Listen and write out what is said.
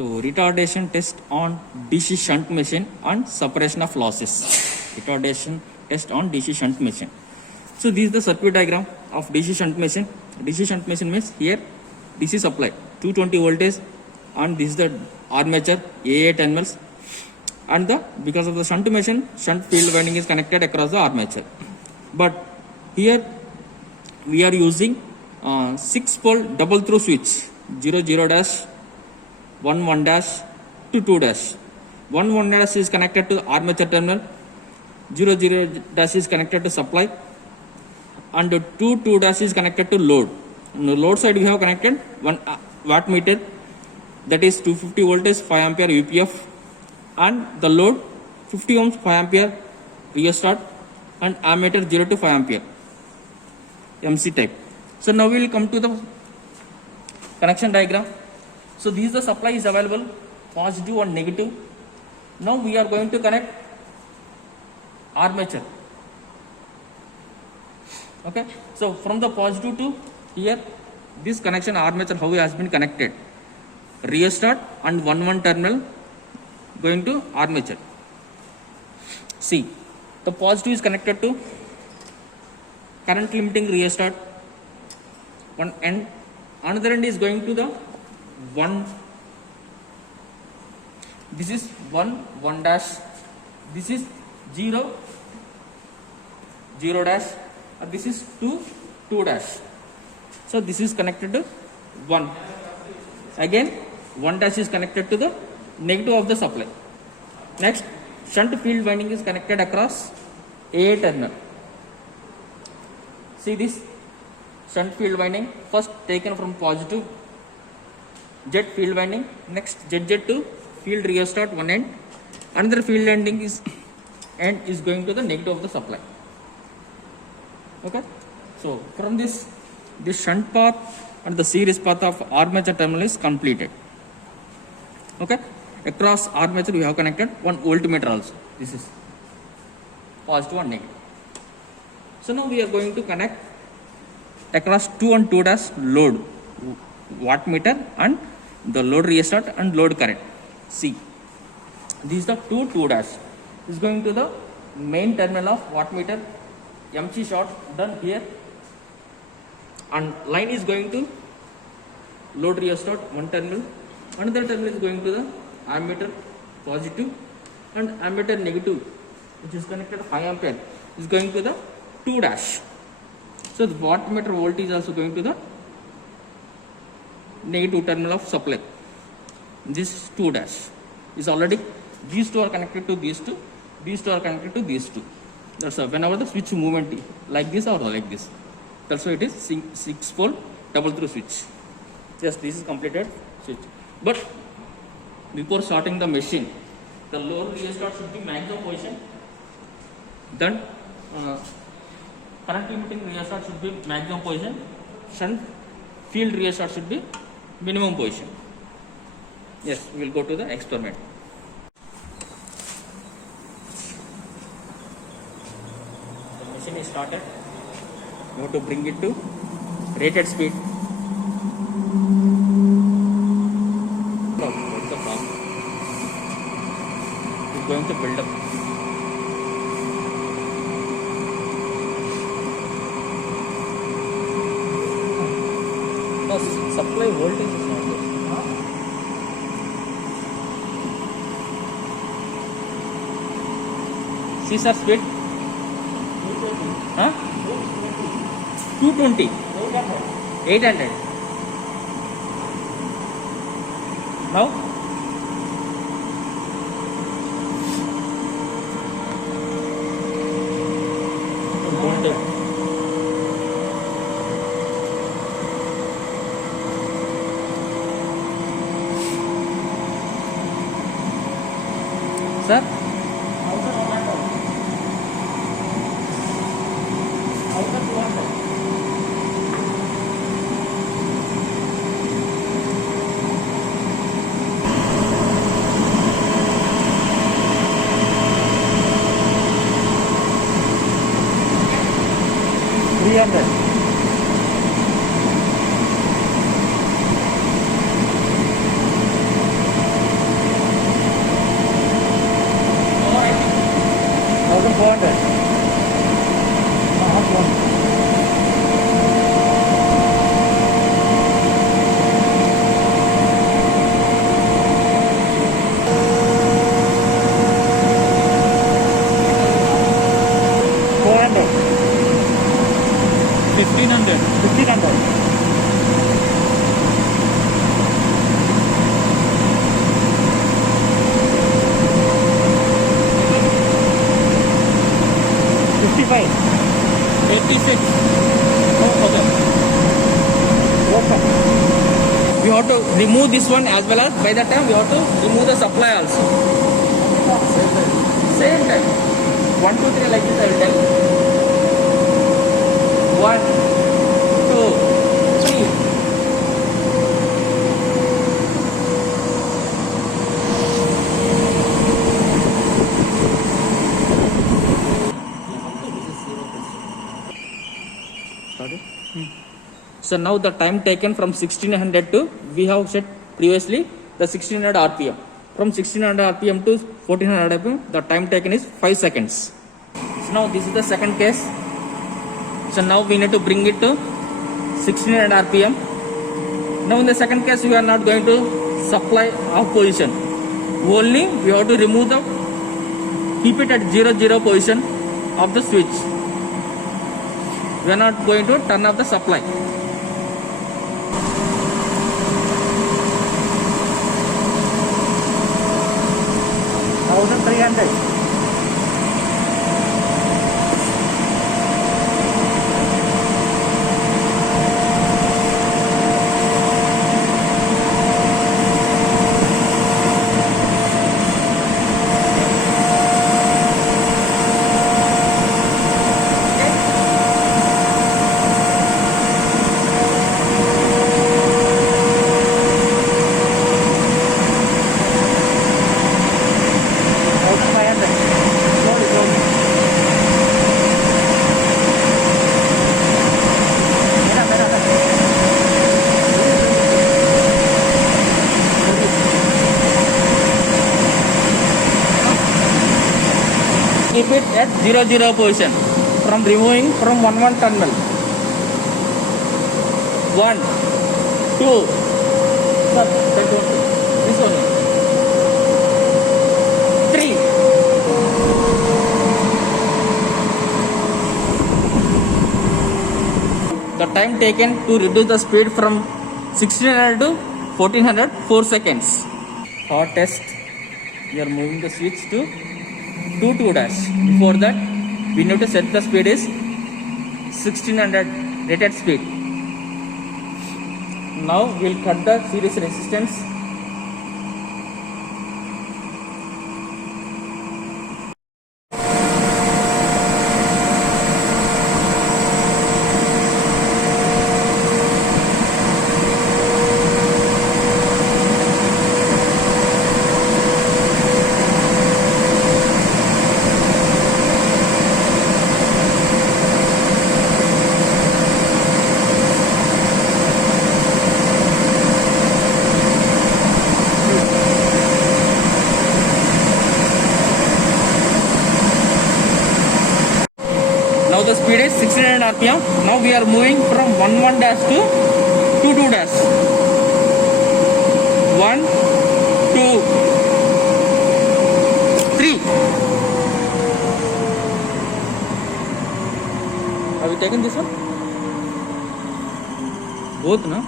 So retardation test on DC shunt machine and separation of losses. Retardation test on DC shunt machine. So this is the circuit diagram of DC shunt machine. DC shunt machine means here DC supply 220 voltage and this is the armature AA terminals, and because of the shunt machine, shunt field winding is connected across the armature. But here we are using 6-pole double through switch 00 dash 11 dash to 2 dash. 11 dash is connected to the armature terminal, 00 dash is connected to supply, and 2 dash is connected to load. On the load side we have connected one watt meter, that is 250 voltage 5 ampere UPF, and the load 50 ohms 5 ampere rheostat, and ammeter 0 to 5 ampere MC type. So now we will come to the connection diagram. So this is the supply is available, positive and negative. Now we are going to connect armature. Okay, so from the positive to here, this connection armature how it has been connected, rheostat and 1 terminal going to armature. See, the positive is connected to current limiting rheostat, one end, another end is going to the 1, this is 1 dash, this is 0 dash, and this is 2 dash. So this is connected to 1. Again 1 dash is connected to the negative of the supply. Next, shunt field winding is connected across AA terminal. See this shunt field winding, first taken from positive Z field winding, next ZZ to field rheostat one end, another field ending is going to the negative of the supply. Okay, so from this shunt path and the series path of armature terminal is completed. Okay, across armature we have connected one voltmeter also. This is positive and negative. So now we are going to connect across 2 and 2 dash load watt meter and the load rheostat and load current. See, this is the 2 dash is going to the main terminal of watt meter, MC short done here, and line is going to load rheostat one terminal, another terminal is going to the ammeter positive, and ammeter negative which is connected 5 ampere is going to the 2 dash. So the wattmeter voltage is also going to the negative terminal of supply. This 2 dash is already, these two are connected to these two, these two are connected to these two. That's why whenever the switch movement is like this or like this, that's why it is 6-pole double through switch. Yes, this is completed switch. But before starting the machine, the load rheostat should be maximum position, then current limiting rheostat should be maximum position, shunt field rheostat should be minimum position. Yes, we will go to the experiment. The machine is started. You have to bring it to rated speed. What's the problem? It's going to build up. No, supply voltage is not there. See sir, speed? Huh? 220. 800. Now? Voltage. Sir? 400. 400. 1500. 1500. 55. 86. Oh, okay. Open. We have to remove this one as well as by that time we have to remove the supply also. Same time. 1, 2, 3 like this I will tell. 1, 2, 3. Sorry. So now the time taken from 1600 to we have set previously the 1600 RPM. From 1600 RPM to 1400 RPM the time taken is 5 seconds. So now this is the second case. So now we need to bring it to 1600 RPM. Now in the second case we are not going to supply off position. Only we have to remove the keep it at 0 position of the switch. We are not going to turn off the supply. Keep it at 0 position from removing from 1 terminal. 1, 2. Sir, this one. 3. The time taken to reduce the speed from 1600 to 1400 4 seconds. For test, we are moving the switch to 2 dash. Before that, we need to set the speed is 1600 rated speed. Now we'll cut the series resistance. Now the speed is 1600 RPM. Now we are moving from 11 dash to 22 dash. 1, 2, 3. Have you taken this one? Both, no?